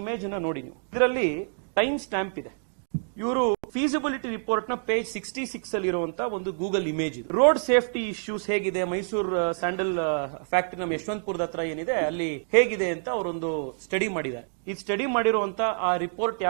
Image ಅನ್ನ ನೋಡಿ ನೀವು. ಇದರಲ್ಲಿ ಟೈಮ್ ಸ್ಟ್ಯಾಂಪ್ ಇದೆ. ಇವರು ಫೀಸಿಬಿಲಿಟಿ ರಿಪೋರ್ಟ್ನ ಪೇಜ್ ಸಿಕ್ಸ್ಟಿ ಸಿಕ್ಸ್ ಅಲ್ಲಿ ಇರುವಂತ ಒಂದು ಗೂಗಲ್ ಇಮೇಜ್ ಇದೆ. ರೋಡ್ ಸೇಫ್ಟಿ ಇಶ್ಯೂಸ್ ಹೇಗಿದೆ? ಮೈಸೂರು ಸ್ಯಾಂಡಲ್ ಫ್ಯಾಕ್ಟರಿ ನಮ್ಮ ಯಶವಂತಪುರದ ಹತ್ರ ಏನಿದೆ? ಅಲ್ಲಿ ಹೇಗಿದೆ ಅಂತ ಅವರೊಂದು ಸ್ಟಡಿ ಮಾಡಿದ್ದಾರೆ. ಈ ಸ್ಟಡಿ ಮಾಡಿರುವಂತ ಆ ರಿಪೋರ್ಟ್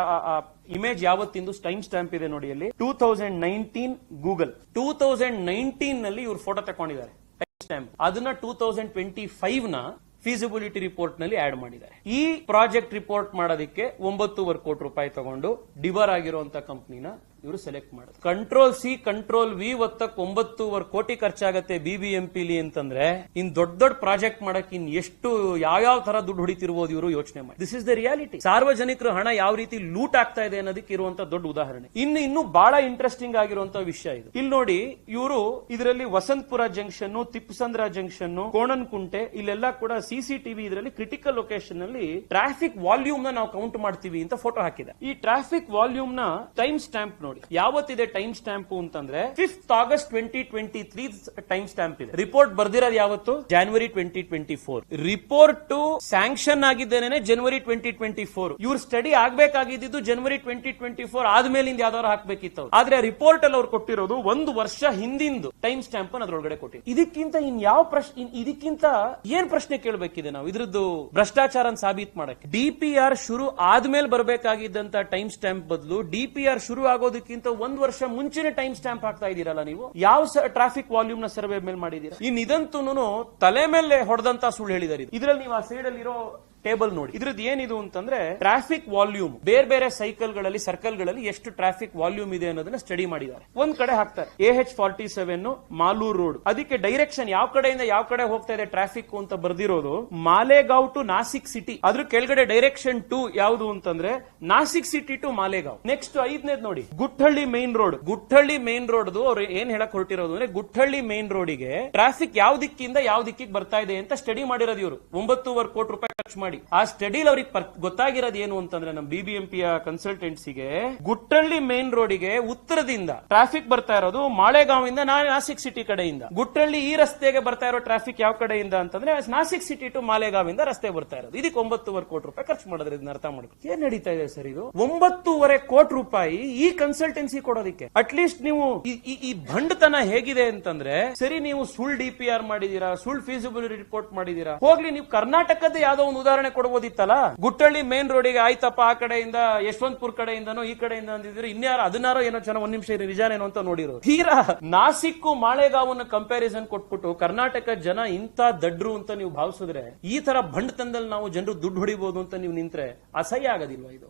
ಇಮೇಜ್ ಯಾವತ್ತಿಂದು ಟೈಮ್ ಸ್ಟ್ಯಾಂಪ್ ಇದೆ ನೋಡಿ ಅಲ್ಲಿ. Two thousand nineteen Google two thousand ನೈನ್ಟೀನ್ನಲ್ಲಿ ಇವರು ಫೋಟೋ ತಕೊಂಡಿದ್ದಾರೆ ಟೈಮ್ ಸ್ಟ್ಯಾಂಪ್ ಅದನ್ನ ಟೂ ತೌಸಂಡ್ ಟ್ವೆಂಟಿ ಫೈವ್ನ ಫೀಸಿಬಿಲಿಟಿ ರಿಪೋರ್ಟ್ನಲ್ಲಿ ಆಡ್ ಮಾಡಿದ್ದಾರೆ. ಈ ಪ್ರಾಜೆಕ್ಟ್ ರಿಪೋರ್ಟ್ ಮಾಡೋದಕ್ಕೆ ಒಂಬತ್ತೂವರೆ ಕೋಟಿ ರೂಪಾಯಿ ತಗೊಂಡು ಡಿವರ್ ಆಗಿರುವಂತಹ ಕಂಪ್ನಿನ ಇವರು ಸೆಲೆಕ್ಟ್ ಮಾಡೋದು. ಕಂಟ್ರೋಲ್ ಸಿ ಕಂಟ್ರೋಲ್ ವಿ ಒತ್ತಕ್ಕೆ ಒಂಬತ್ತೂವರೆ ಕೋಟಿ ಖರ್ಚಾಗತ್ತೆ ಬಿಬಿಎಂಪಿಲಿ ಅಂತಂದ್ರೆ ಇನ್ ದೊಡ್ಡ ದೊಡ್ಡ ಪ್ರಾಜೆಕ್ಟ್ ಮಾಡಕ್ ಇನ್ ಎಷ್ಟು ಯಾವ್ಯಾವ ತರ ದುಡ್ಡು ಹೊಡಿತಿರ್ಬೋದು ಇವರು ಯೋಚನೆ ಮಾಡಿ. ದಿಸ್ ಇಸ್ ದ ರಿಯಾಲಿಟಿ ಸಾರ್ವಜನಿಕರ ಹಣ ಯಾವ ರೀತಿ ಲೂಟ್ ಆಗ್ತಾ ಇದೆ ಅನ್ನೋದಕ್ಕೆ ಇರುವಂತ ದೊಡ್ಡ ಉದಾಹರಣೆ. ಇನ್ನು ಇನ್ನು ಬಹಳ ಇಂಟ್ರೆಸ್ಟಿಂಗ್ ಆಗಿರುವಂತಹ ವಿಷಯ ಇದು. ಇಲ್ಲಿ ನೋಡಿ, ಇವರು ಇದರಲ್ಲಿ ವಸಂತಪುರ ಜಂಕ್ಷನ್ ತಿಪ್ಪಸಂದ್ರ ಜಂಕ್ಷನ್ ಕೋಣನ್ಕುಂಟೆ, ಇಲ್ಲೆಲ್ಲ ಕೂಡ ಸಿಸಿಟಿವಿ ಇದರಲ್ಲಿ ಕ್ರಿಟಿಕಲ್ ಲೊಕೇಶನ್ ಅಲ್ಲಿ ಟ್ರಾಫಿಕ್ ವಾಲ್ಯೂಮ್ನ ನಾವು ಕೌಂಟ್ ಮಾಡ್ತೀವಿ ಅಂತ ಫೋಟೋ ಹಾಕಿದೆ. ಈ ಟ್ರಾಫಿಕ್ ವಾಲ್ಯೂಮ್ನ ಟೈಮ್ ಸ್ಟ್ಯಾಂಪ್ ನೋಡಿ. ಯಾವತ್ತಿದೆ ಟೈಮ್ ಸ್ಟ್ಯಾಂಪ್ ಅಂತಂದ್ರೆ fifth August twenty twenty three time stamp ಇದೆ. ರಿಪೋರ್ಟ್ ಬರ್ದಿರೋದು ಯಾವತ್ತು? January twenty twenty four report sanction ಆಗಿದ್ದೇನೆ ಜನವರಿ ಟ್ವೆಂಟಿ ಟ್ವೆಂಟಿ ಫೋರ್ ಇವ್ರ ಸ್ಟಡಿ ಆಗ್ಬೇಕಾಗಿದ್ದು ಜನವರಿ ಟ್ವೆಂಟಿ ಟ್ವೆಂಟಿ ಫೋರ್ ಆದ್ಮೇಲಿಂದ ಯಾವ್ದಾದ್ರು ಹಾಕ್ಬೇಕಿತ್ತು ಆದ್ರೆ ರಿಪೋರ್ಟ್ ಅಲ್ಲಿ ಅವ್ರು ಕೊಟ್ಟಿರೋದು ಒಂದು ವರ್ಷ ಹಿಂದಿಂದು ಟೈಮ್ ಸ್ಟ್ಯಾಂಪ್ ಅದ್ರೊಳಗಡೆ ಕೊಟ್ಟಿದ್ರು ಇದಕ್ಕಿಂತ ಇನ್ ಯಾವ ಪ್ರಶ್ನೆ ಇದಕ್ಕಿಂತ ಏನ್ ಪ್ರಶ್ನೆ ಕೇಳಬೇಕಿದೆ ನಾವು? ಇದ್ರದ್ದು ಭ್ರಷ್ಟಾಚಾರ ಸಾಬೀತ್ ಮಾಡಕ್ಕೆ. ಡಿಪಿಆರ್ ಶುರು ಆದ್ಮೇಲೆ ಬರಬೇಕಾಗಿದ್ದಂತ ಟೈಮ್ ಸ್ಟ್ಯಾಂಪ್ ಬದಲು ಡಿಪಿಆರ್ ಶುರು ಆಗೋದಕ್ಕಿಂತ ಒಂದ್ ವರ್ಷ ಮುಂಚಿನ ಟೈಮ್ ಸ್ಟ್ಯಾಂಪ್ ಹಾಕ್ತಾ ಇದೀರಲ್ಲ ನೀವು? ಯಾವ ಟ್ರಾಫಿಕ್ ವಾಲ್ಯೂಮ್ನ ಸರ್ವೆ ಮೇಲೆ ಮಾಡಿದೀರಾ ಇನ್ ಇದಂತೂ ತಲೆ ಮೇಲೆ ಹೊಡೆದಂತ ಸುಳ್ಳು ಹೇಳಿದಾರೆ ಇದರಲ್ಲಿ ನೀವು ಆ ಸೈಡ್ ಅಲ್ಲಿ ಇರೋ ಟೇಬಲ್ ನೋಡಿ. ಇದ್ರದ್ದು ಏನಿದು ಅಂತಂದ್ರೆ ಟ್ರಾಫಿಕ್ ವಾಲ್ಯೂಮ್. ಬೇರೆ ಬೇರೆ ಸೈಕಲ್ಗಳಲ್ಲಿ ಸರ್ಕಲ್ಗಳಲ್ಲಿ ಎಷ್ಟು ಟ್ರಾಫಿಕ್ ವಾಲ್ಯೂಮ್ ಇದೆ ಅನ್ನೋದನ್ನ ಸ್ಟಡಿ ಮಾಡಿದ್ದಾರೆ. ಒಂದ್ ಕಡೆ ಹಾಕ್ತಾರೆ. A H forty seven, Malur road. ಅದಕ್ಕೆ ಡೈರೆಕ್ಷನ್ ಯಾವ ಕಡೆಯಿಂದ ಯಾವ ಕಡೆ ಹೋಗ್ತಾ ಇದೆ ಟ್ರಾಫಿಕ್ ಅಂತ ಬರ್ದಿರೋದು, ಮಾಲೆಗಾವ್ ಟು ನಾಸಿಕ್ ಸಿಟಿ. ಅದ್ರ ಕೆಳಗಡೆ ಡೈರೆಕ್ಷನ್ ಟು ಯಾವುದು ಅಂತಂದ್ರೆ Nashik city to Malegaon. Next ಐದನೇದ್ ನೋಡಿ. Guttahalli main road. Guttahalli main road ಅವ್ರು ಏನ್ ಹೇಳಕ್ ಹೊರಟಿರೋದು ಅಂದ್ರೆ ಗುಟ್ಟಹಳ್ಳಿ ಮೈನ್ ರೋಡಿಗೆ ಟ್ರಾಫಿಕ್ ಯಾವ ದಿಕ್ಕಿಂದ ಯಾವ ದಿಕ್ಕಿಗೆ ಬರ್ತಾ ಇದೆ ಅಂತ ಸ್ಟಡಿ ಮಾಡಿರೋದು ಇವರು. ಒಂಬತ್ತೂವರೆ ಕೋಟಿ ರೂಪಾಯಿ ಖರ್ಚು ಮಾಡಿ. ಆ ಸ್ಟಡಿಲಿ ಅವ್ರಿಗೆ ಗೊತ್ತಾಗಿರೋದು ಏನು ಅಂತಂದ್ರೆ ನಮ್ಮ ಬಿಬಿಎಂಪಿ ಕನ್ಸಲ್ಟೆನ್ಸಿಗೆ ಗುಟ್ಟಳ್ಳಿ ಮೇನ್ ರೋಡಿಗೆ ಉತ್ತರದಿಂದ ಟ್ರಾಫಿಕ್ ಬರ್ತಾ ಇರೋದು ಮಾಳೆಗಾವಿಂದ ನಾಸಿಕ್ ಸಿಟಿ ಕಡೆಯಿಂದ. ಗುಟ್ಟಳ್ಳಿ ಈ ರಸ್ತೆಗೆ ಬರ್ತಾ ಇರೋ ಟ್ರಾಫಿಕ್ ಯಾವ ಕಡೆಯಿಂದ ಅಂತಂದ್ರೆ ನಾಸಿಕ್ ಸಿಟಿ ಟು ಮಾಲೆಗಾವಿಂದ ರಸ್ತೆ ಬರ್ತಾ ಇರೋದು. ಇದಕ್ಕೆ ಒಂಬತ್ತೂವರೆ ಕೋಟಿ ರೂಪಾಯಿ ಖರ್ಚು ಮಾಡಿದ್ರೆ ಇದನ್ನ ಅರ್ಥ ಮಾಡ್ಕೊಂಡು ಏನ್ ನಡೀತಾ ಇದೆ ಸರ್ ಇದು? ಒಂಬತ್ತೂವರೆ ಕೋಟಿ ರೂಪಾಯಿ ಈ ಕನ್ಸಲ್ಟೆನ್ಸಿ ಕೊಡೋದಕ್ಕೆ. ಅಟ್ಲೀಸ್ಟ್ ನೀವು ಈ- ಭಂಡತನ ಹೇಗಿದೆ ಅಂತಂದ್ರೆ ಸರಿ ನೀವು ಸುಳ್ ಡಿ ಆರ್ ಮಾಡಿದೀರಾ, ಸುಳ್ ಫೀಸಿಬಿಲಿಟಿ ರಿಪೋರ್ಟ್ ಮಾಡಿದೀರಾ, ಹೋಗ್ಲಿ, ನೀವು ಕರ್ನಾಟಕದ ಯಾವ್ದೋ ಒಂದು ಉದಾಹರಣೆ ಕೊಡ್ಬೋದಿತ್ತಲ್ಲ? ಗುಟ್ಟಳ್ಳಿ ಮೇನ್ ರೋಡಿಗೆ ಆಯ್ತಪ್ಪ, ಆ ಕಡೆಯಿಂದ ಯಶವಂತಪುರ್ ಕಡೆಯಿಂದನೋ ಈ ಕಡೆಯಿಂದ ಅಂದಿದ್ರೆ ಇನ್ಯಾರು ಅದನ್ನಾರೋ ಏನೋ ಜನ, ಒಂದ್ ನಿಮಿಷ ನಿಜಾನೇನೋ ಅಂತ ನೋಡಿರೋ ತೀರಾ ನಾಸಿಕ್ಕು ಮಾಳೆಗಾವನ್ನ ಕಂಪ್ಯಾರಿಸನ್ ಕೊಟ್ಬಿಟ್ಟು ಕರ್ನಾಟಕ ಜನ ಇಂತ ದಡ್ರು ಅಂತ ನೀವು ಭಾವಿಸಿದ್ರೆ, ಈ ತರ ಬಂಡತನದಲ್ಲಿ ನಾವು ಜನರು ದುಡ್ಡು ಹೊಡಿಬಹುದು ಅಂತ ನೀವು ನಿಂತ್ರೆ ಅಸಹ್ಯ ಆಗೋದಿಲ್ವಾ ಇದು?